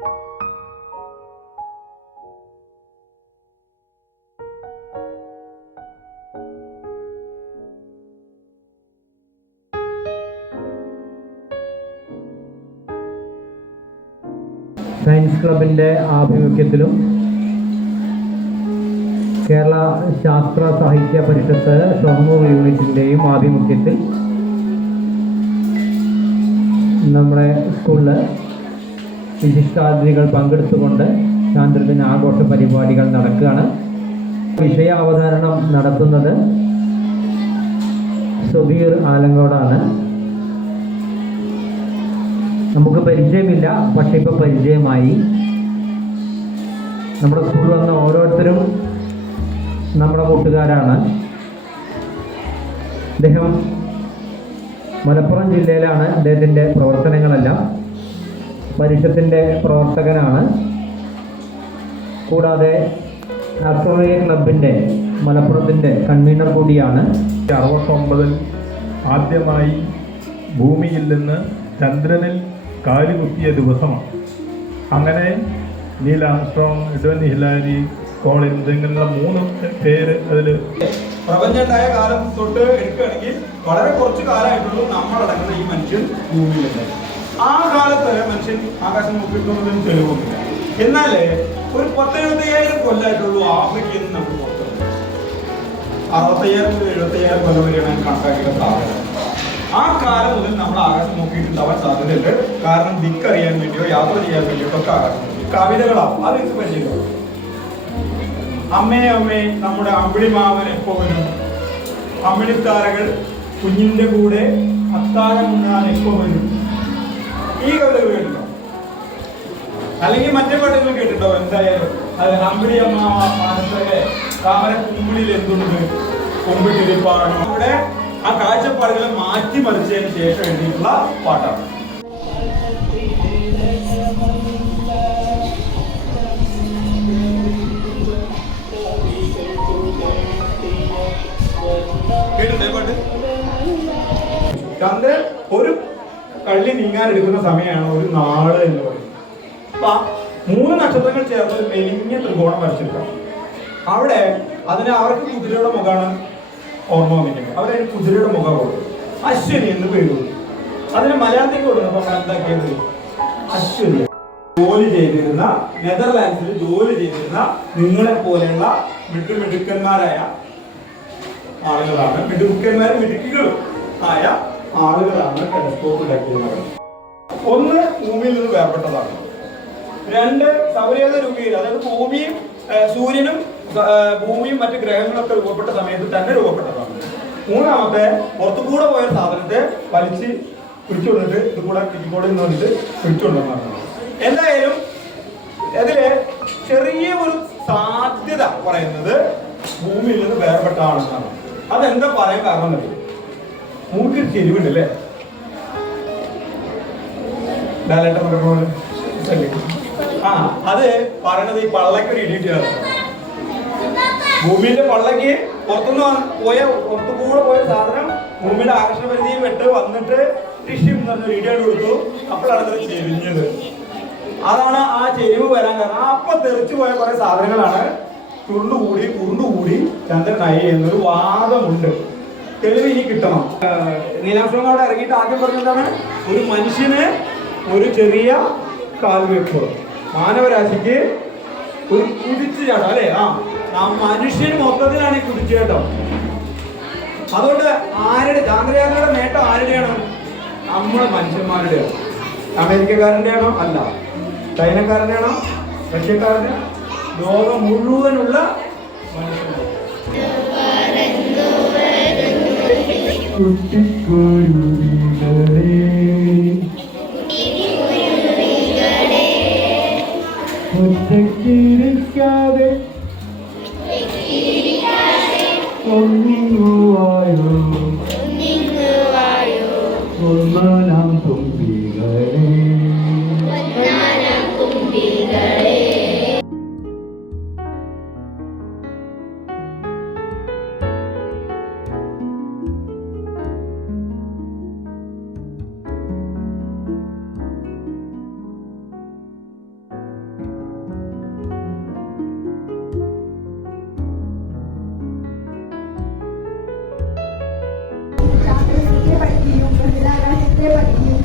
Science ക്ലബിൻ്റെ ആഭിമുഖ്യത്തിലും കേരള ശാസ്ത്ര സാഹിത്യ പരിഷത്ത് ഷൊർണൂർ യൂണിറ്റിൻ്റെയും ആഭിമുഖ്യത്തിൽ നമ്മുടെ സ്കൂളിൽ വിശിഷ്ടാതിഥികൾ പങ്കെടുത്തുകൊണ്ട് ചാന്ദ്രദിന ആഘോഷ പരിപാടികൾ നടക്കുകയാണ്. വിഷയാവതരണം നടത്തുന്നത് സുബീർ ആലങ്കോടാണ്. നമുക്ക് പരിചയമില്ല, പക്ഷെ ഇപ്പോൾ പരിചയമായി. നമ്മുടെ സ്കൂളിൽ വന്ന ഓരോരുത്തരും നമ്മുടെ കൂട്ടുകാരാണ്. അദ്ദേഹം മലപ്പുറം ജില്ലയിലാണ് അദ്ദേഹത്തിൻ്റെ പ്രവർത്തനങ്ങളെല്ലാം. പരിഷത്തിൻ്റെ പ്രവർത്തകനാണ്. കൂടാതെ ആസ്ട്രോണമി ക്ലബിൻ്റെ മലപ്പുറത്തിൻ്റെ കൺവീനർ കൂടിയാണ്. 69 ആദ്യമായി ഭൂമിയിൽ നിന്ന് ചന്ദ്രനിൽ കാലുകുത്തിയ ദിവസമാണ്. അങ്ങനെ Neil Armstrong, Edwin Hillary, Collins ഇങ്ങനെയുള്ള 3 പേര് അതിൽ പ്രപഞ്ചമുണ്ടായ കാലം തൊട്ട് എടുക്കുകയാണെങ്കിൽ വളരെ കുറച്ച് കാലമായിട്ടുള്ളൂ നമ്മളടങ്ങുന്ന ഈ മനുഷ്യൻ ഭൂമിയിലുണ്ട്. ആ കാലത്ത് മനുഷ്യൻ ആകാശം നോക്കിയിട്ടുള്ളതിന് തെളിവൊന്നുമില്ല. എന്നാൽ ഒരു 10-75,000 കൊല്ലമായിട്ടുള്ളൂ ആഫ്രിക്കയിൽ നിന്ന് നമ്മൾ പുറത്തുള്ളത്. 65,000-70,000 കൊല്ലം വരെയാണ് കണക്കാക്കിയ സാധ്യത. ആ കാലം മുതൽ നമ്മൾ ആകാശം നോക്കിയിട്ടുണ്ടാവാൻ സാധ്യതയുണ്ട്. കാരണം ദിക്കറിയാൻ വേണ്ടിയോ യാത്ര ചെയ്യാൻ വേണ്ടിയോ ഒക്കെ ആകാശം നോക്കി. കവിതകളാവും അത് എനിക്ക് പരിചയമുള്ളൂ. അമ്മേ അമ്മേ നമ്മുടെ അമ്പിളിമാവൻ എപ്പോ വരും, അമ്പിളിത്താരകൾ കുഞ്ഞിന്റെ കൂടെ അത്താഴം ഉണ്ണാൻ എപ്പോ വരും. ഈ കവിതകൾ കേട്ടിട്ടോ? അല്ലെങ്കിൽ മറ്റേ പാട്ടുകൾ കേട്ടിട്ടോ? എന്തായാലും അത് അമ്പിളി അമ്മാവനെ താമര കുമ്പിളിൽ എന്തുണ്ട് കൊമ്പിട്ടിരിപ്പാണ്. അവിടെ ആ കാഴ്ചപ്പാടുകളെ മാറ്റിമറിച്ചതിന് ശേഷം എഴുതിയിട്ടുള്ള പാട്ടാണ്. കേട്ടില്ലേ പാട്ട്? ചന്ദ്രൻ ഒരു കള്ളി നീങ്ങാൻ എടുക്കുന്ന സമയമാണ് ഒരു നാള് എന്ന് പറയുന്നത്. അപ്പൊ 3 നക്ഷത്രങ്ങൾ ചേർന്ന് ഒരു മെലിഞ്ഞ ത്രികോണം വരച്ചെടുക്കാം. അവിടെ അതിന് അവർക്ക് കുതിരയുടെ മുഖമാണ് ഓർമ്മ വന്നിട്ടുണ്ട്. അവരതിന് കുതിരയുടെ മുഖം കൊടുക്കും. അശ്വനി എന്ന് പേര് കൊടുക്കും. അതിന് മലയാളത്തിൽ കൊടുക്കും. എന്താക്കിയത് അശ്വനി. ജോലി ചെയ്തിരുന്ന നെതർലാൻഡ്സിൽ ജോലി ചെയ്തിരുന്ന നിങ്ങളെ പോലെയുള്ള മിടുക്കന്മാരായ ആളുകളാണ്, മിടുക്കുകളും ആയ ആളുകളാണ് ടെലസ്കോപ്പ് ഉണ്ടാക്കിയിരുന്നത്. 1 ഭൂമിയിൽ നിന്ന് വേർപെട്ടതാണ്. 2 സൗരയൂഥ രൂപയിൽ, അതായത് ഭൂമിയും സൂര്യനും ഭൂമിയും മറ്റ് ഗ്രഹങ്ങളൊക്കെ രൂപപ്പെട്ട സമയത്ത് തന്നെ രൂപപ്പെട്ടതാണ്. 3ാമത്തെ പുറത്തുകൂടെ പോയ സാധനത്തെ വലിച്ച് പിടിച്ചുകൊണ്ടിട്ട് ഇത് കൂടെ കിറ്റിക്കോടെ നിന്ന് വന്നിട്ട് പിടിച്ചുകൊണ്ടെന്നാണ്. എന്തായാലും അതില് ചെറിയ ഒരു സാധ്യത പറയുന്നത് ഭൂമിയിൽ നിന്ന് വേർപെട്ടാണെന്നാണ്. അതെന്താ പറയാൻ കാരണം എന്നറിയും? മൂക്കിൽ ചെരിവുണ്ട് അല്ലേ? അത് പറയണത് ഈ പള്ളക്ക് ഒരു ഇടിയിട്ടാണ്. ഭൂമിയുടെ പള്ളക്ക് പുറത്തുകൂടെ പോയ സാധനം ഭൂമിയുടെ ആകർഷണ പരിധിയിൽ വിട്ട് വന്നിട്ട് ടിഷ്യൂ എന്ന് പറഞ്ഞ ഇടിയോട് കൊടുത്തു. അപ്പോഴാണ് അത് ചെരിഞ്ഞത്. അതാണ് ആ ചെരിവ് വരാൻ കാരണം. അപ്പൊ തെറിച്ചു പോയ കുറെ സാധനങ്ങളാണ് ഉരുണ്ടുകൂടി ചന്ദ്രനായി എന്നൊരു വാദമുണ്ട്. തെളിവ് ഇനി കിട്ടണം. നീലാംശം അവിടെ ഇറങ്ങിയിട്ട് ആദ്യം പറഞ്ഞതാണ് ഒരു മനുഷ്യന് ഒരു ചെറിയ കാൽവെപ്പ്, മാനവരാശിക്ക് ഒരു കുതിച്ചുചാട്ടം അല്ലെ? മനുഷ്യന് മൊത്തത്തിലാണ് ഈ കുതിച്ചുചാട്ടം. അതുകൊണ്ട് ചാന്ദ്രയാത്രയുടെ നേട്ടം ആരുടെയാണ്? നമ്മളെ മനുഷ്യന്മാരുടെ. അമേരിക്കക്കാരൻ്റെ ആണോ? അല്ല. ചൈനക്കാരൻ്റെ ആണോ? റഷ്യക്കാരൻ്റെ? ലോകം മുഴുവനുള്ള മനുഷ്യന്മാർ. ഒറ്റക്കിരിക്കാതെ ഒന്നിങ്ങുവായോ ഒന്നാനാം തുമ്പികളെ. ബഹിരാകാശത്തെ പഠിക്കും.